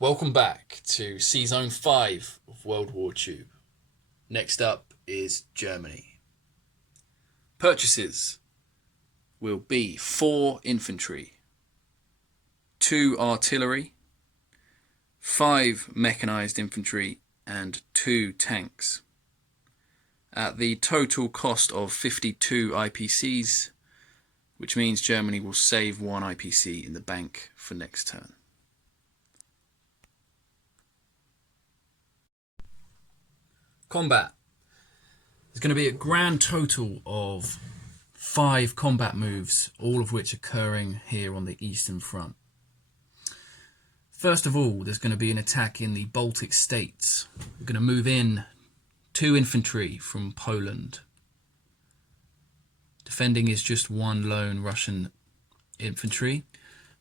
Welcome back to sz5 of WWTube. Next up is Germany. Purchases will be 4 infantry, 2 artillery, 5 mechanized infantry and 2 tanks at the total cost of 52 IPCs, which means Germany will save 1 IPC in the bank for next turn. Combat. There's going to be a grand total of 5 combat moves, all of which occurring here on the Eastern Front. First of all, there's going to be an attack in the Baltic states. We're going to move in 2 infantry from Poland. Defending is just 1 lone Russian infantry,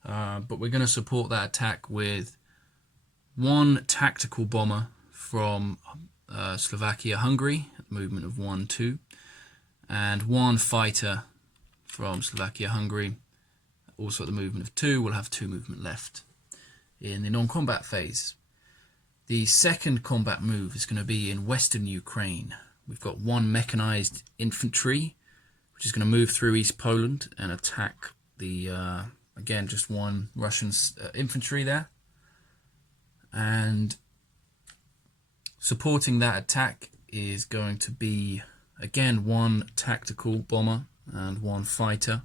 but we're going to support that attack with 1 tactical bomber from Slovakia-Hungary, movement of 1-2, and 1 fighter from Slovakia-Hungary, also at the movement of 2. We'll have 2 movement left in the non-combat phase. The second combat move is going to be in Western Ukraine. We've got 1 mechanized infantry, which is going to move through East Poland and attack the, again, just 1 Russian infantry there. And supporting that attack is going to be, again, 1 tactical bomber and 1 fighter,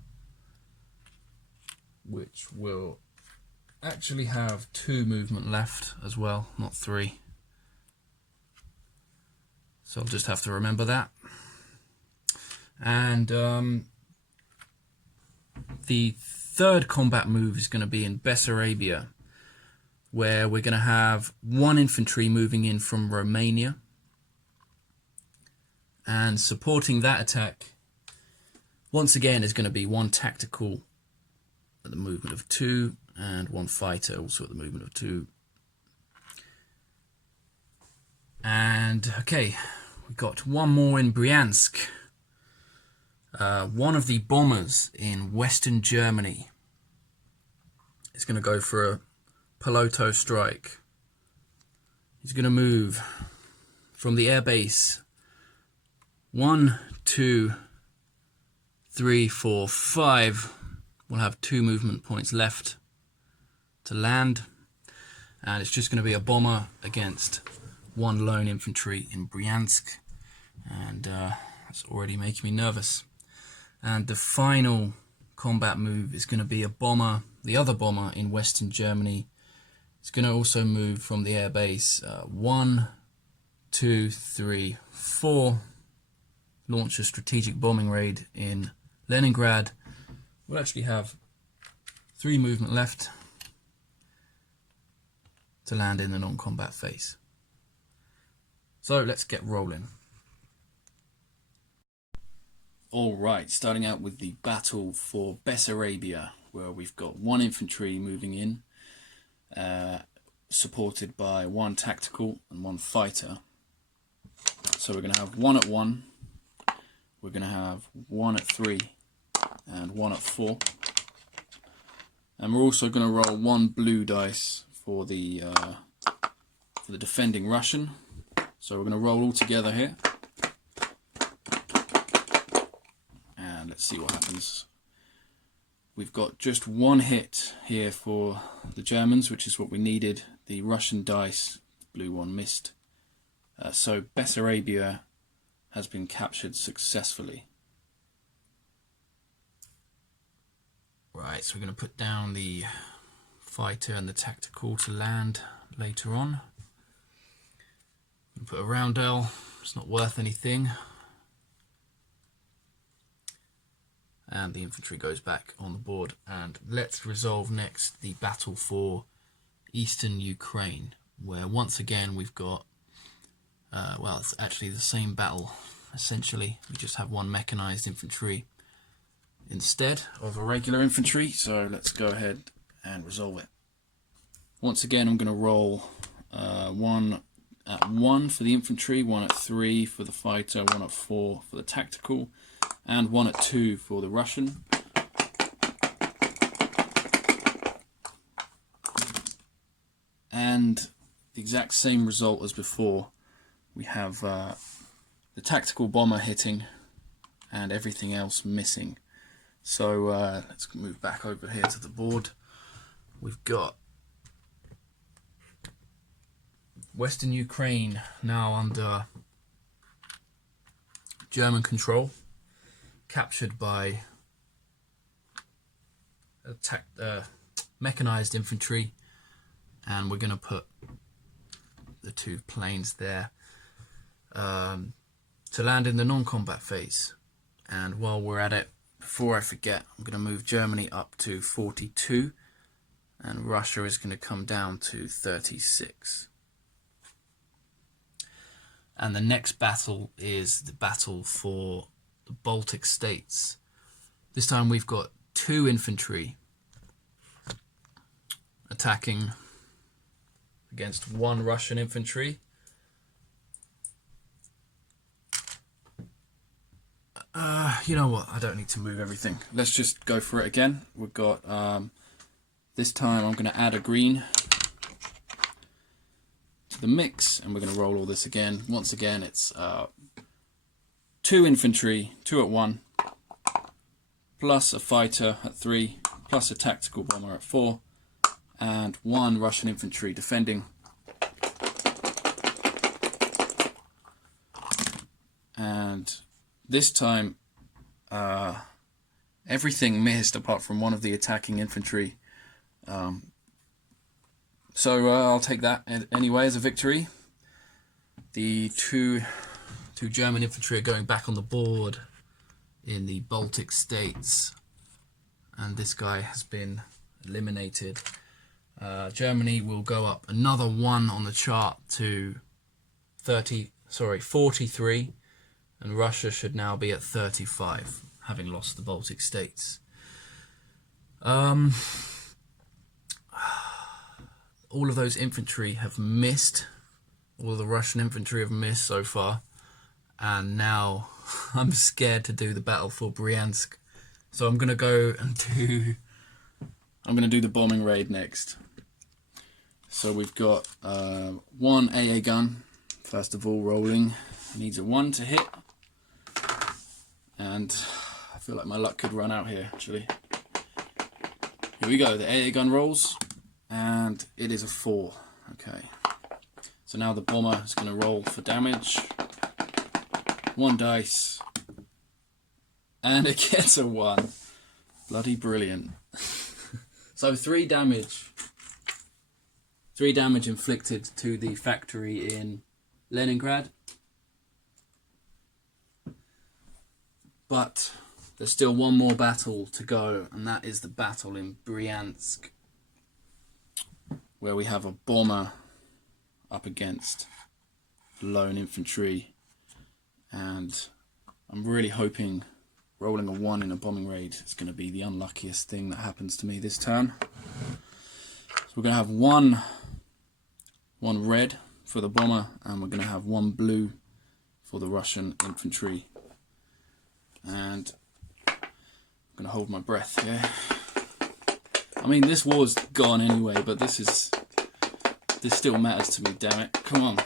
which will actually have 2 movement left as well, not 3. So I'll just have to remember that. And the third combat move is going to be in Bessarabia, where we're going to have 1 infantry moving in from Romania. And supporting that attack, once again, is going to be 1 tactical at the movement of 2 and 1 fighter also at the movement of 2. And, okay, we've got 1 more in Bryansk. One of the bombers in Western Germany is going to go for a Piloto strike. He's going to move from the airbase 1, 2, 3, 4, 5. We'll have 2 movement points left to land, and it's just going to be a bomber against 1 lone infantry in Bryansk, and that's already making me nervous. And the final combat move is going to be a bomber, the other bomber in Western Germany. It's going to also move from the airbase 1, 2, 3, 4. Launch a strategic bombing raid in Leningrad. We'll actually have 3 movement left to land in the non-combat phase. So let's get rolling. Alright, starting out with the battle for Bessarabia, where we've got 1 infantry moving in, supported by 1 tactical and 1 fighter. So we're going to have 1 at 1, we're going to have 1 at 3 and 1 at 4. And we're also going to roll 1 blue dice for the defending Russian. So we're going to roll all together here. And let's see what happens. We've got just 1 hit here for the Germans, which is what we needed. The Russian dice, blue one, missed. So Bessarabia has been captured successfully. Right, so we're going to put down the fighter and the tactical to land later on. Put a roundel, it's not worth anything. And the infantry goes back on the board. And let's resolve next the battle for Eastern Ukraine, where once again we've got, well, it's actually the same battle, essentially. We just have 1 mechanized infantry instead of a regular infantry. So let's go ahead and resolve it. Once again, I'm going to roll 1 at 1 for the infantry, 1 at 3 for the fighter, 1 at 4 for the tactical, and 1 at 2 for the Russian. and the exact same result as before. We have the tactical bomber hitting and everything else missing. So let's move back over here to the board. We've got Western Ukraine now under German control, captured by mechanized infantry, and we're going to put the 2 planes there to land in the non-combat phase. And while we're at it, before I forget, I'm going to move Germany up to 42 and Russia is going to come down to 36. And the next battle is the battle for the Baltic states. This time we've got 2 infantry attacking against 1 Russian infantry. You know what, I don't need to move everything. Let's just go for it again. We've got, this time I'm going to add a green to the mix, and we're going to roll all this again. Once again, it's 2 infantry, 2 at 1, plus a fighter at 3, plus a tactical bomber at 4, and 1 Russian infantry defending. And this time, everything missed apart from 1 of the attacking infantry. So I'll take that anyway as a victory. The two German infantry are going back on the board in the Baltic states, and this guy has been eliminated. Germany will go up another 1 on the chart to 43, and Russia should now be at 35, having lost the Baltic states. All of those infantry have missed. All of the Russian infantry have missed so far. And now I'm scared to do the battle for Bryansk. So I'm going to go and do the bombing raid next. So we've got 1 AA gun, first of all, rolling. Needs a 1 to hit. And I feel like my luck could run out here, actually. Here we go, the AA gun rolls. And it is a 4. Okay. So now the bomber is going to roll for damage. 1 dice. And it gets a 1. Bloody brilliant. So 3 damage. 3 damage inflicted to the factory in Leningrad. But there's still 1 more battle to go, and that is the battle in Bryansk, where we have a bomber up against lone infantry, and I'm really hoping rolling a 1 in a bombing raid is going to be the unluckiest thing that happens to me this turn. So we're going to have one red for the bomber, and we're going to have 1 blue for the Russian infantry. And I'm going to hold my breath here. I mean, this war's gone anyway, but this still matters to me, damn it. Come on.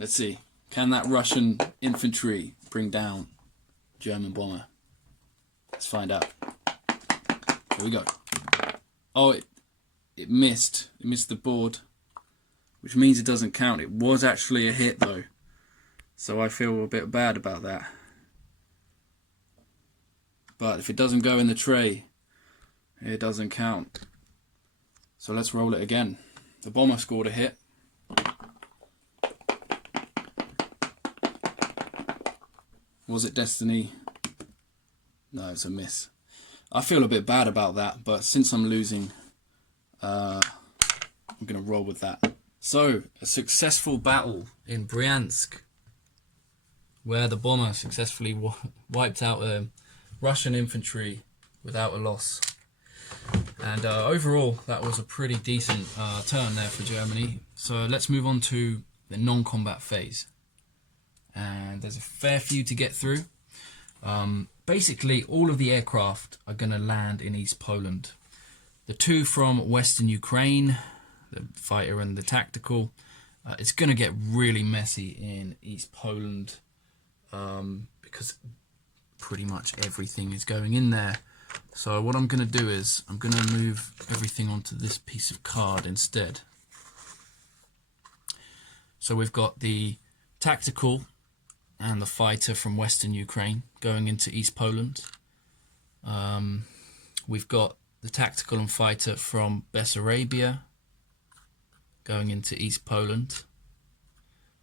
Let's see. Can that Russian infantry bring down German bomber? Let's find out. Here we go. Oh, it missed. It missed the board, which means it doesn't count. It was actually a hit, though. So I feel a bit bad about that. But if it doesn't go in the tray, it doesn't count. So let's roll it again. The bomber scored a hit. Was it destiny? No, it's a miss. I feel a bit bad about that, but since I'm losing, I'm going to roll with that. So, a successful battle in Bryansk, where the bomber successfully wiped out Russian infantry without a loss. And overall, that was a pretty decent turn there for Germany. So let's move on to the non-combat phase. And there's a fair few to get through. Basically, all of the aircraft are going to land in East Poland. The 2 from Western Ukraine the fighter and the tactical. It's going to get really messy in East Poland because pretty much everything is going in there. So what I'm going to do is I'm going to move everything onto this piece of card instead. So we've got the tactical and the fighter from Western Ukraine going into East Poland. We've got the tactical and fighter from Bessarabia going into East Poland.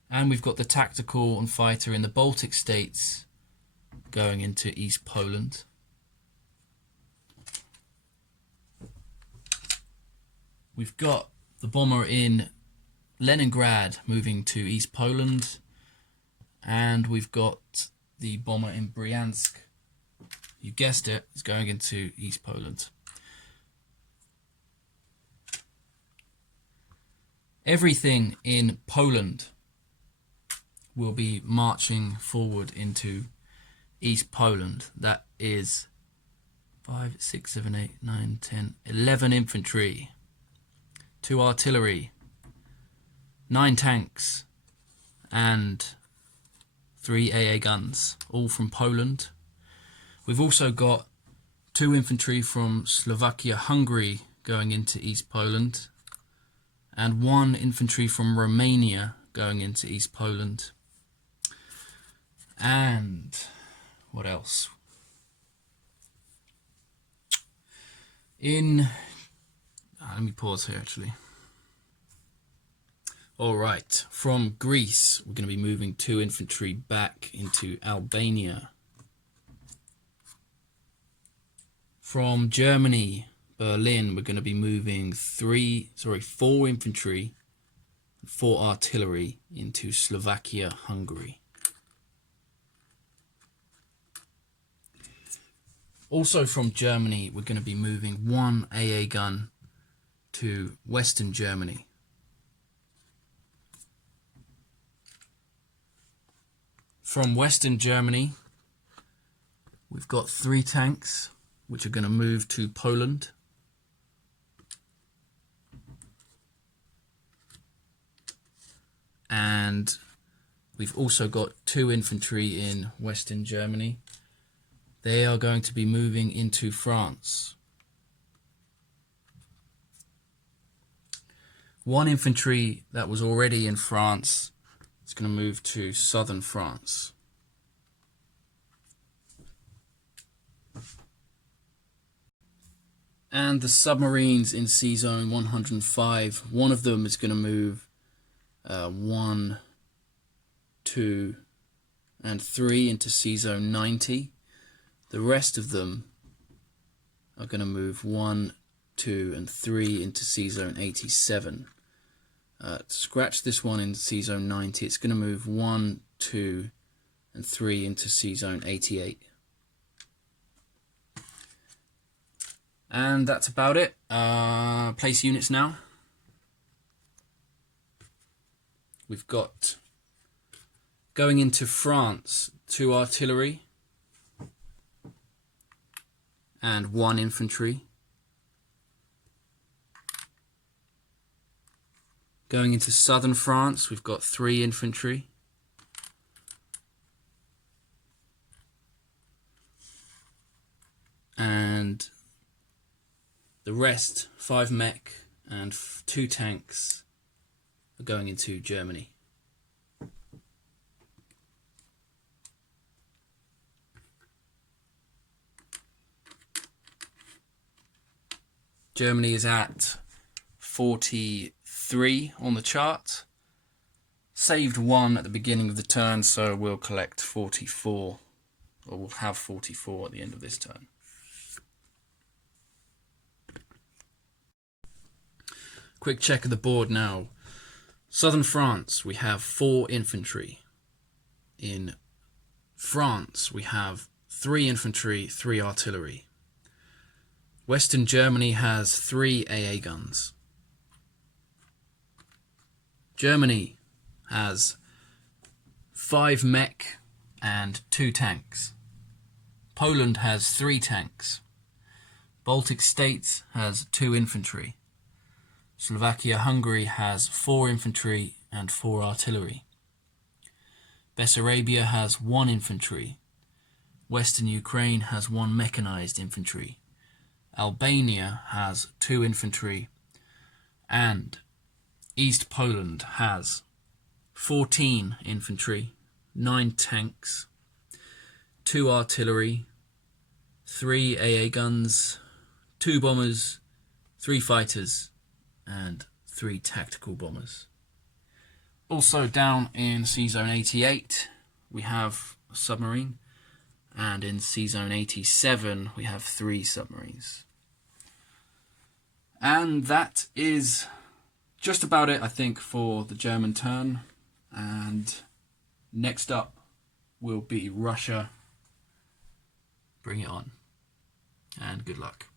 And we've got the tactical and fighter in the Baltic states going into East Poland. We've got the bomber in Leningrad moving to East Poland. And we've got the bomber in Bryansk, you guessed it, is going into East Poland. Everything in Poland will be marching forward into East Poland. That is 5, 6, 7, 8, 9, 10, 11 infantry, 2 artillery, 9 tanks, and 3 AA guns, all from Poland. We've also got 2 infantry from Slovakia, Hungary going into East Poland, and 1 infantry from Romania going into East Poland. And what else? Let me pause here actually. Alright, from Greece we're going to be moving 2 infantry back into Albania. From Germany, Berlin, we're going to be moving 4 infantry, 4 artillery into Slovakia, Hungary. Also from Germany, we're going to be moving 1 AA gun to Western Germany. From Western Germany, we've got 3 tanks, which are going to move to Poland. And we've also got 2 infantry in Western Germany. They are going to be moving into France. 1 infantry that was already in France is going to move to southern France. And the submarines in Sea Zone 105, one of them is going to move 1, 2, and 3 into Sea Zone 90. The rest of them are going to move 1, 2, and 3 into Sea Zone 87. Scratch this one in Sea Zone 90. It's going to move 1, 2, and 3 into Sea Zone 88. And that's about it. Place units now. We've got, going into France, 2 artillery and 1 infantry. Going into southern France, we've got 3 infantry. And the rest, 5 mech and 2 tanks, are going into Germany. Germany is at 43 on the chart. Saved 1 at the beginning of the turn, so we'll collect 44, or we'll have 44 at the end of this turn. Quick check of the board now. Southern France, we have 4 infantry. In France, we have 3 infantry, 3 artillery. Western Germany has 3 AA guns. Germany has 5 mech and 2 tanks. Poland has 3 tanks. Baltic States has 2 infantry. Slovakia-Hungary has 4 infantry and 4 artillery. Bessarabia has 1 infantry. Western Ukraine has 1 mechanized infantry. Albania has 2 infantry. And East Poland has 14 infantry, 9 tanks, 2 artillery, 3 AA guns, 2 bombers, 3 fighters, and 3 tactical bombers. Also down in C-Zone 88 we have a submarine, and in C-Zone 87 we have 3 submarines. And that is just about it, I think, for the German turn. And next up will be Russia. Bring it on, and good luck.